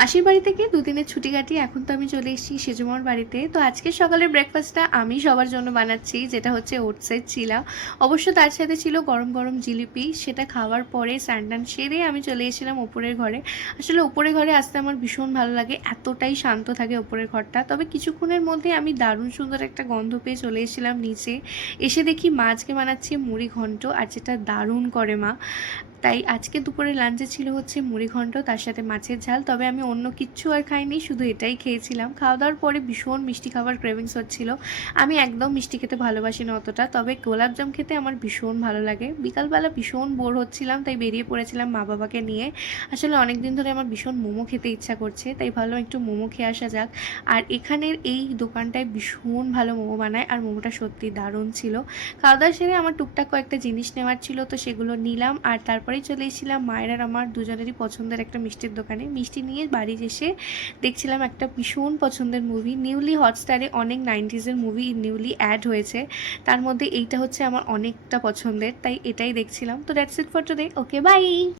মাসির বাড়ি থেকে দুদিনের ছুটি কাটিয়ে এখন তো আমি চলে এসেছি সেজুমার বাড়িতে। তো আজকে সকালের ব্রেকফাস্টটা আমি সবার জন্য বানাচ্ছি, যেটা হচ্ছে ওটসের চিলা। অবশ্য তার সাথে ছিল গরম গরম জিলিপি। সেটা খাওয়ার পরে স্নান সেরে আমি চলে এসেছিলাম ওপরের ঘরে। আসলে ওপরের ঘরে আসতে আমার ভীষণ ভালো লাগে, এতটাই শান্ত থাকে ওপরের ঘরটা। তবে কিছুক্ষণের মধ্যে আমি দারুণ সুন্দর একটা গন্ধ পেয়ে চলে এসেছিলাম নিচে। এসে দেখি মা আজকে বানাচ্ছে মুড়ি ঘন্ট, আর যেটা দারুণ করে মা। তাই আজকে দুপুরে লাঞ্চে ছিল হচ্ছে মুড়িঘণ্ট, তার সাথে মাছের ঝাল। তবে আমি অন্য কিচ্ছু আর খাইনি, শুধু এটাই খেয়েছিলাম। খাওয়া দাওয়ার পরে ভীষণ মিষ্টি খাবার ক্রেভিংস হচ্ছিল। আমি একদম মিষ্টি খেতে ভালোবাসি না অতটা, তবে গোলাপজাম খেতে আমার ভীষণ ভালো লাগে। বিকালবেলা ভীষণ বোর হচ্ছিলাম, তাই বেরিয়ে পড়েছিলাম মা বাবাকে নিয়ে। আসলে অনেক দিন ধরে আমার ভীষণ মোমো খেতে ইচ্ছা করছে, তাই ভাবলাম একটু মোমো খেয়ে আসা যাক। আর এখানের এই দোকানটায় ভীষণ ভালো মোমো বানায়, আর মোমোটা সত্যি দারুণ ছিল। খাওয়া দাওয়া সেরে আমার টুকটাক কয়েকটা জিনিস নেওয়ার ছিল, তো সেগুলো নিলাম। আর তারপরেই চলে এসেছিলাম মায়ের আর আমার দুজনেরই পছন্দের একটা মিষ্টির দোকানে। মিষ্টি নিয়ে বাড়ি এসে দেখছিলাম একটা ভীষণ পছন্দের মুভি। নিউলি হটস্টারে অনেক 90s মুভি নিউলি অ্যাড হয়েছে, তার মধ্যে এইটা হচ্ছে আমার অনেকটা পছন্দের, তাই এটাই দেখছিলাম। তো that's it for today. Okay, by.